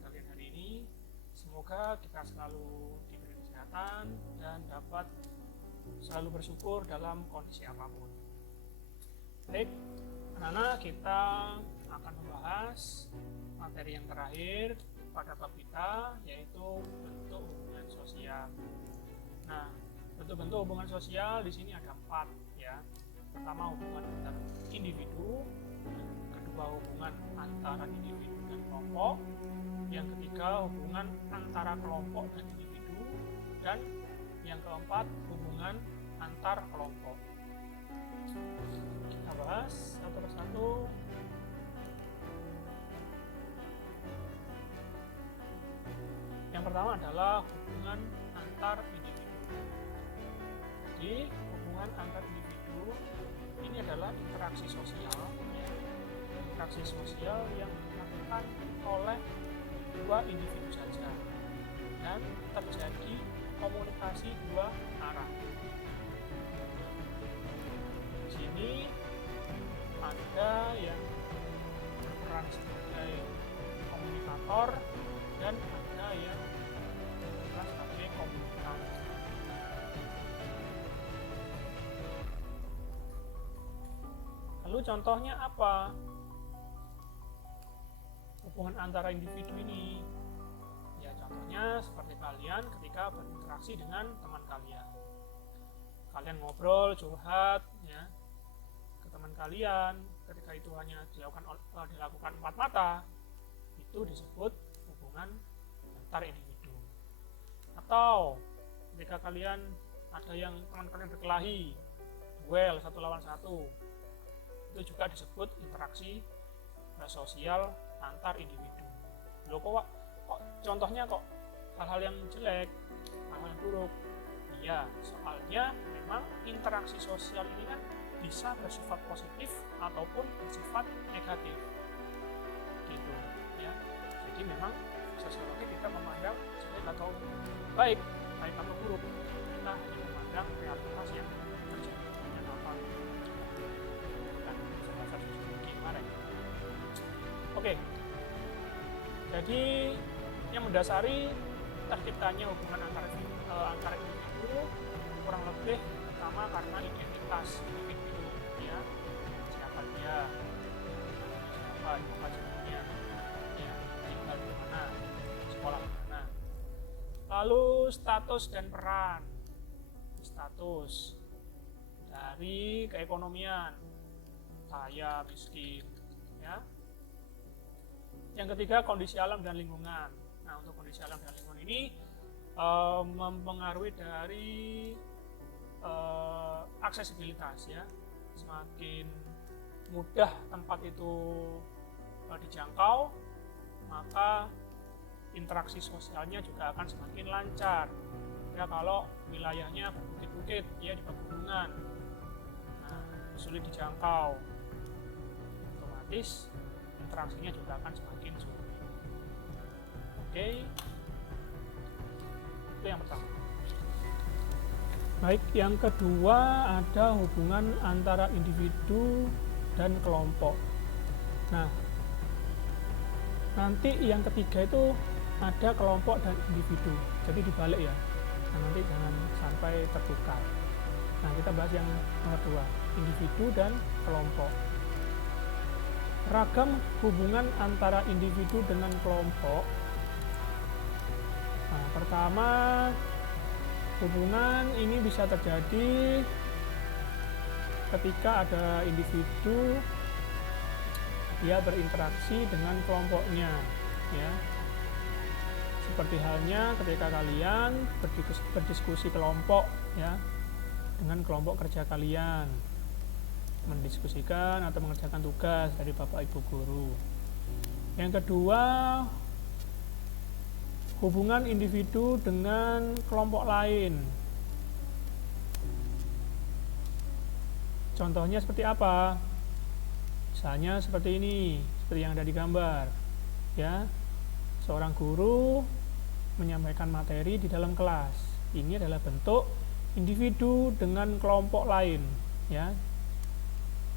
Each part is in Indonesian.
dengan kalian hari ini. Semoga kita selalu diberi kesehatan dan dapat selalu bersyukur dalam kondisi apapun. Baik, anak-anak, kita akan membahas materi yang terakhir pada bab kita, yaitu bentuk hubungan sosial. Nah, bentuk-bentuk hubungan sosial di sini ada 4 ya. Pertama, hubungan antar individu, kedua hubungan antara individu dan kelompok, yang ketiga hubungan antara kelompok dan individu, dan yang keempat hubungan antar kelompok. Kita bahas satu persatu. Yang pertama adalah hubungan antar individu. Jadi hubungan antar individu ini adalah interaksi sosial, interaksi sosial yang dilakukan oleh dua individu saja dan terjadi komunikasi dua arah. Di sini ada yang berperan sebagai komunikator dan ada yang berperan sebagai komunikator. Lalu contohnya apa hubungan antara individu ini? Ya, contohnya seperti kalian ketika berinteraksi dengan teman kalian. Kalian ngobrol, curhat ya ke teman kalian, ketika itu hanya dilakukan empat mata, itu disebut hubungan antar individu. Atau ketika kalian ada yang teman kalian berkelahi, duel 1 lawan 1, itu juga disebut interaksi sosial antar individu. Loh, kok contohnya kok hal-hal yang jelek, hal-hal yang buruk? Iya, soalnya memang interaksi sosial ini kan bisa bersifat positif ataupun bersifat negatif, gitu ya. Jadi memang sosiologi kita memandang jelek atau baik atau buruk, kita hanya memandang realitas yang terjadi dengan apa. Oke, jadi yang mendasari terciptanya hubungan antara individu kurang lebih pertama karena identitas individu, ya, siapa dia, siapa pacarnya, ya, tinggal di mana, sekolah di mana. Lalu status dan peran, status dari keekonomian, kaya, miskin, ya. Yang ketiga, kondisi alam dan lingkungan. Nah, untuk kondisi alam dan lingkungan ini mempengaruhi dari aksesibilitas ya. Semakin mudah tempat itu dijangkau, maka interaksi sosialnya juga akan semakin lancar. Ya, kalau wilayahnya berbukit-bukit ya, di pegunungan, nah, sulit dijangkau, otomatis interaksinya juga akan semakin sulit. Oke, itu yang pertama. Baik, yang kedua ada hubungan antara individu dan kelompok. Nah, nanti yang ketiga itu ada kelompok dan individu, jadi dibalik ya. Nah, nanti jangan sampai tertukar. Nah, kita bahas yang kedua, individu dan kelompok. Ragam hubungan antara individu dengan kelompok. Nah, pertama, hubungan ini bisa terjadi ketika ada individu dia berinteraksi dengan kelompoknya, ya. Seperti halnya ketika kalian berdiskusi kelompok, ya, dengan kelompok kerja kalian, mendiskusikan atau mengerjakan tugas dari Bapak Ibu guru. Yang kedua, hubungan individu dengan kelompok lain. Contohnya seperti apa? Misalnya seperti ini, seperti yang ada di gambar. Ya, seorang guru menyampaikan materi di dalam kelas. Ini adalah bentuk individu dengan kelompok lain, ya.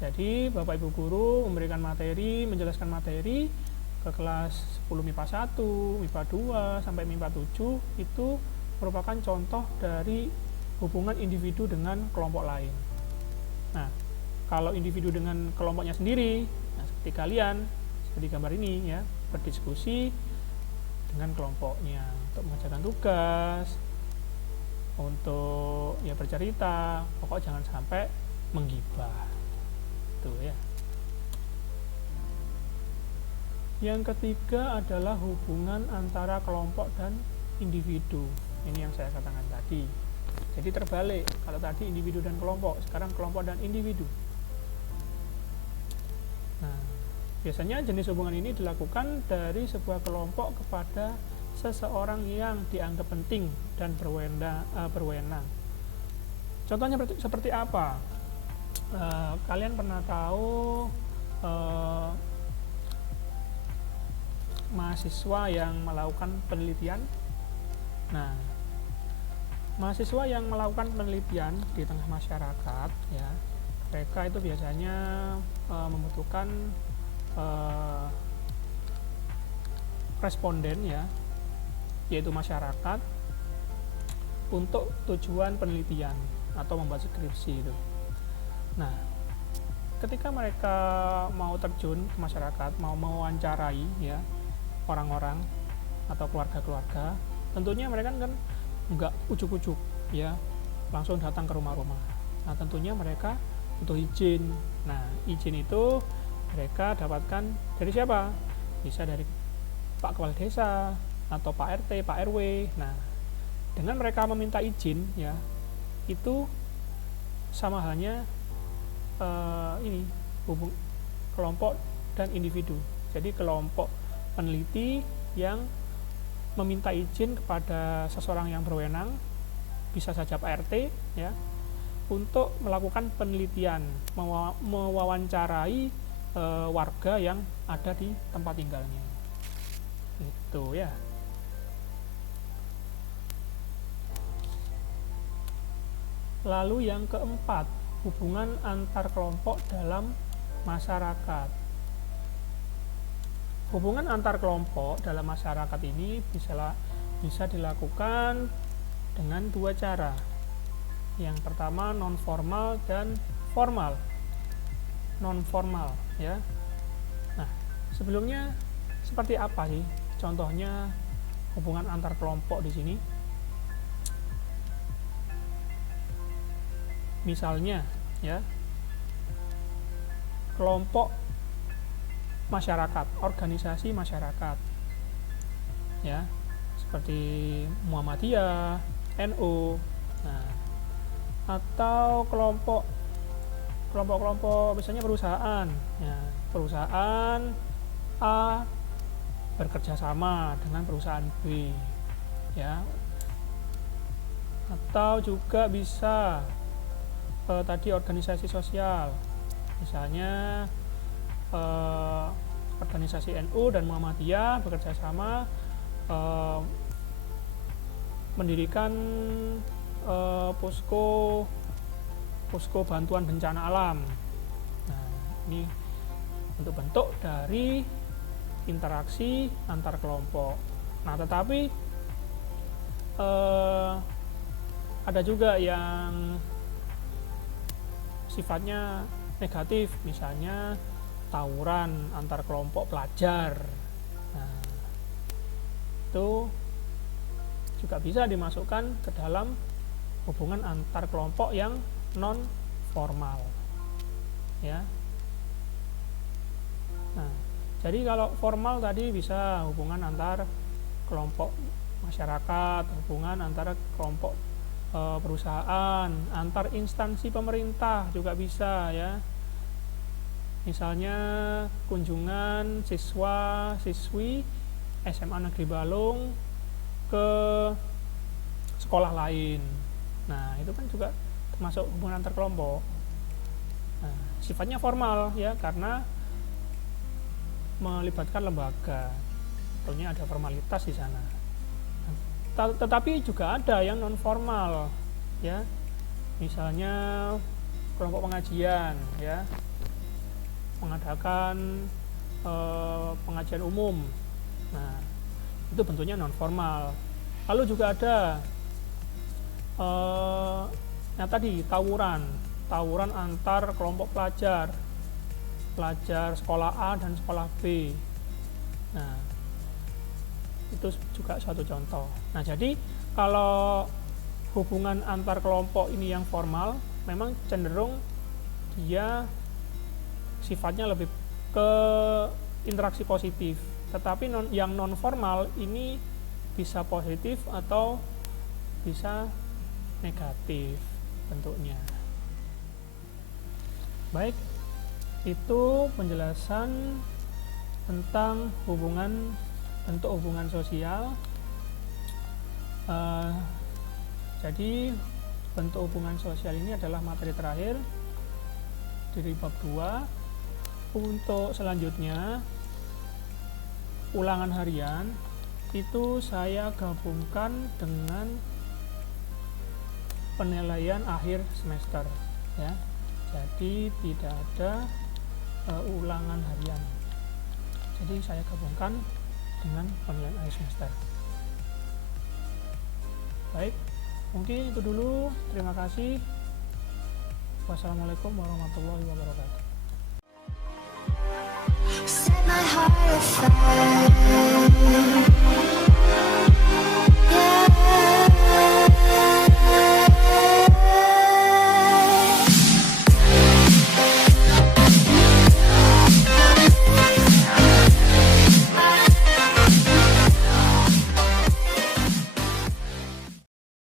Jadi Bapak Ibu guru memberikan materi, menjelaskan materi ke kelas 10 MIPA 1, MIPA 2 sampai MIPA 7 itu merupakan contoh dari hubungan individu dengan kelompok lain. Nah, kalau individu dengan kelompoknya sendiri, nah seperti kalian, seperti gambar ini ya, berdiskusi dengan kelompoknya untuk mengerjakan tugas, untuk ya bercerita, pokok jangan sampai menggibah. Tuh ya. Yang ketiga adalah hubungan antara kelompok dan individu. Ini yang saya katakan tadi. Jadi terbalik, kalau tadi individu dan kelompok, sekarang kelompok dan individu. Nah, biasanya jenis hubungan ini dilakukan dari sebuah kelompok kepada seseorang yang dianggap penting dan berwenang. Contohnya seperti apa? Kalian pernah tahu mahasiswa yang melakukan penelitian? Nah, mahasiswa yang melakukan penelitian di tengah masyarakat, ya, mereka itu biasanya membutuhkan responden, ya, yaitu masyarakat, untuk tujuan penelitian atau membuat skripsi itu. Nah, ketika mereka mau terjun ke masyarakat, mau mewawancarai ya orang-orang atau keluarga-keluarga, tentunya mereka kan nggak ujuk-ujuk ya langsung datang ke rumah-rumah. Nah, tentunya mereka butuh izin. Nah, izin itu mereka dapatkan dari siapa? Bisa dari Pak Kepala Desa atau Pak RT, Pak RW. Nah, dengan mereka meminta izin ya, itu sama halnya kelompok dan individu. Jadi kelompok peneliti yang meminta izin kepada seseorang yang berwenang, bisa saja Pak RT ya, untuk melakukan penelitian, mewawancarai warga yang ada di tempat tinggalnya. Itu ya. Lalu yang keempat, hubungan antar kelompok dalam masyarakat. Hubungan antar kelompok dalam masyarakat ini bisa dilakukan dengan dua cara. Yang pertama non formal dan formal. Non formal ya. Nah, sebelumnya seperti apa sih contohnya hubungan antar kelompok di sini? Misalnya ya, kelompok masyarakat, organisasi masyarakat ya, seperti Muhammadiyah, NU. Nah, atau kelompok misalnya perusahaan ya, perusahaan A bekerja sama dengan perusahaan B ya, atau juga bisa tadi organisasi sosial, misalnya organisasi NU dan Muhammadiyah bekerja sama mendirikan posko bantuan bencana alam. Nah, ini bentuk dari interaksi antar kelompok. Nah, tetapi ada juga yang sifatnya negatif, misalnya tawuran antar kelompok pelajar. Nah, itu juga bisa dimasukkan ke dalam hubungan antar kelompok yang non formal ya. Nah, jadi kalau formal tadi bisa hubungan antar kelompok masyarakat, hubungan antara kelompok perusahaan, antar instansi pemerintah juga bisa ya. Misalnya kunjungan siswa-siswi SMA Negeri Balung ke sekolah lain. Nah, itu kan juga termasuk hubungan antar kelompok. Nah, sifatnya formal ya, karena melibatkan lembaga. Tentunya ada formalitas di sana. Tetapi juga ada yang non formal ya, misalnya kelompok pengajian ya, mengadakan pengajian umum. Nah, itu bentuknya non formal. Lalu juga ada yang tadi tawuran antar kelompok pelajar sekolah A dan sekolah B. Nah, itu juga suatu contoh. Nah, jadi kalau hubungan antar kelompok ini yang formal, memang cenderung dia sifatnya lebih ke interaksi positif. Tetapi yang non formal ini bisa positif atau bisa negatif bentuknya. Baik, itu penjelasan tentang bentuk hubungan sosial. Jadi bentuk hubungan sosial ini adalah materi terakhir dari bab 2. Untuk selanjutnya, ulangan harian itu saya gabungkan dengan penilaian akhir semester, ya. Jadi tidak ada ulangan harian. Jadi saya gabungkan dengan penilaian akhir semester. Baik, mungkin itu dulu. Terima kasih. Wassalamualaikum warahmatullahi wabarakatuh. Set my heart afire.